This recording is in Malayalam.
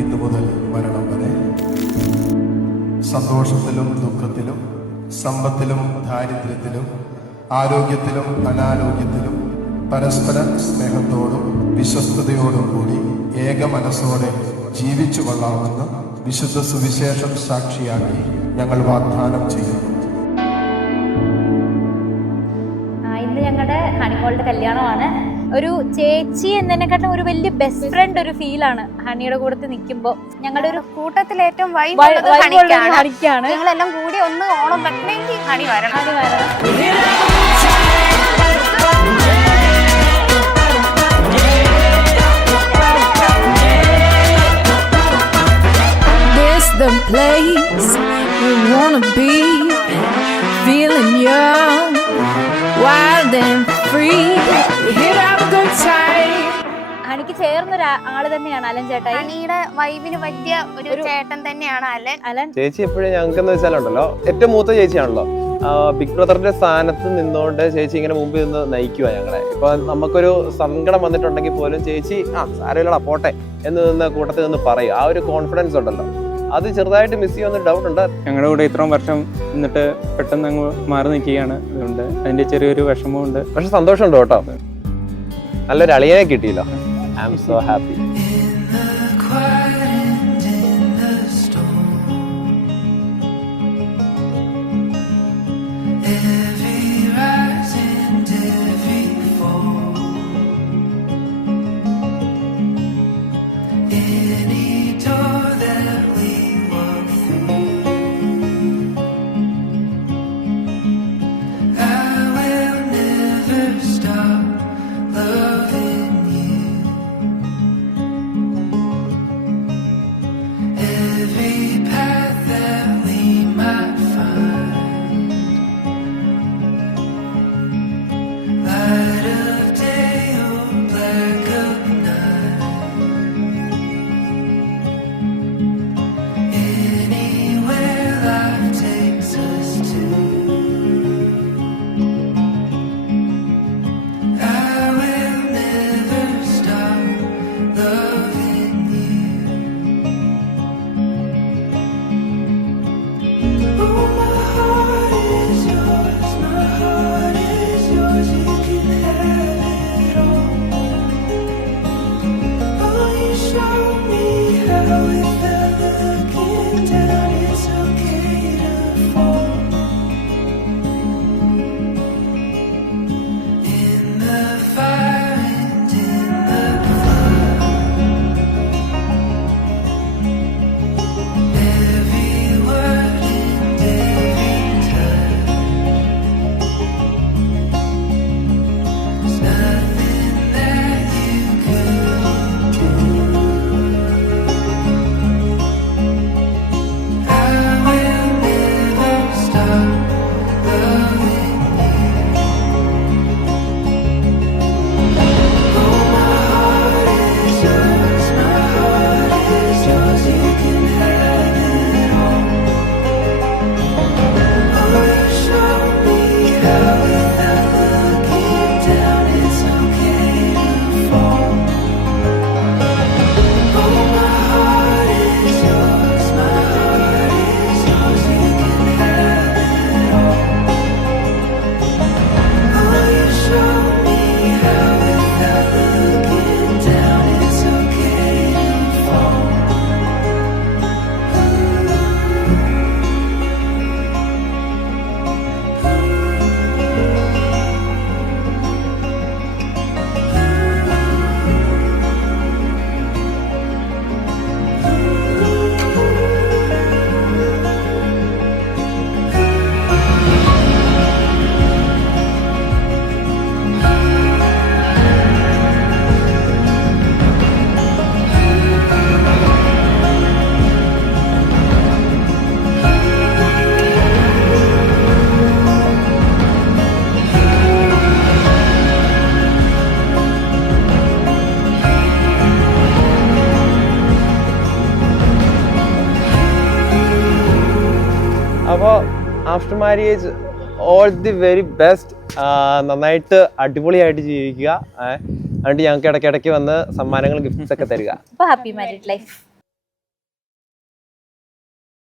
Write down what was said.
ഇന്നു മുതൽ മരണം വരെ, സന്തോഷത്തിലും ദുഃഖത്തിലും, സമ്പത്തിലും ദാരിദ്ര്യത്തിലും, ആരോഗ്യത്തിലും അനാരോഗ്യത്തിലും പരസ്പര സ്നേഹത്തോടും വിശ്വസ്തയോടും കൂടി ഏക മനസ്സോടെ ജീവിച്ചു കൊള്ളാമെന്ന് വിശുദ്ധ സുവിശേഷം സാക്ഷിയാക്കി ഞങ്ങൾ വാഗ്ദാനം ചെയ്യുന്നു. ഇന്ന് ഞങ്ങളുടെ ഹണിമോളുടെ കല്യാണമാണ്. ഒരു ചേച്ചി എന്നതിനെക്കാട്ടും ഒരു വലിയ ബെസ്റ്റ് ഫ്രണ്ട് ഒരു ഫീലാണ് ഹണിയുടെ കൂടെ നിൽക്കുമ്പോൾ. ഞങ്ങളുടെ ഒരു കൂട്ടത്തിൽ ഏറ്റവും ഹണിക്കാണ്. ഞങ്ങളെല്ലാം കൂടി ഒന്ന് ഓണം വെക്കണമെങ്കിൽ ഹണി വരണം. The place you wanna be, feeling young, wild and free. Hit up a good time. ഹണിക്ക് ചേർന്നൊരു ആള് തന്നെയാണ് അലൻ ചേട്ടായി. ഹണിയുടെ വൈബിന് പറ്റിയ ഒരു ചേട്ടൻ തന്നെയാണ് അലൻ. ചേച്ചി എപ്പോഴും ഞങ്ങൾക്കെന്ന് വെച്ചാലുണ്ടല്ലോ, ഏറ്റവും മൂത്ത ചേച്ചിയാണല്ലോ. ബിഗ് ബ്രദറിന്റെ സ്ഥാനത്ത് നിന്നുകൊണ്ട് ചേച്ചി ഇങ്ങനെ മുമ്പിൽ നിന്ന് നയിക്കുക ഞങ്ങളെ. ഇപ്പൊ നമുക്കൊരു സങ്കടം വന്നിട്ടുണ്ടെങ്കിൽ പോലും ചേച്ചി സാരമില്ലടാ പോട്ടെ എന്ന് നിന്ന് കൂട്ടത്തിൽ നിന്ന് പറയും. ആ ഒരു കോൺഫിഡൻസ് ഉണ്ടല്ലോ, അത് ചെറുതായിട്ട് മിസ് ചെയ്യുന്ന ഡൗട്ട് ഉണ്ട്. ഞങ്ങളുടെ കൂടെ ഇത്രയും വർഷം എന്നിട്ട് പെട്ടെന്ന് അങ്ങ് മാറി നിൽക്കുകയാണ്. അതുകൊണ്ട് അതിന്റെ ചെറിയൊരു വിഷമമുണ്ട്. പക്ഷെ സന്തോഷമുണ്ട് കേട്ടോ, നല്ലൊരു അളിയനെ കിട്ടിയില്ലോ. I am so happy. അപ്പോൾ after marriage all the very best. നന്നായിട്ട് അടിപൊളിയായിട്ട് ജീവിക്കുക. എന്നിട്ട് ഞങ്ങൾക്ക് ഇടയ്ക്കിടയ്ക്ക് വന്ന് സമ്മാനങ്ങൾ ഗിഫ്റ്റ്സ് ഒക്കെ തരിക. Happy married life.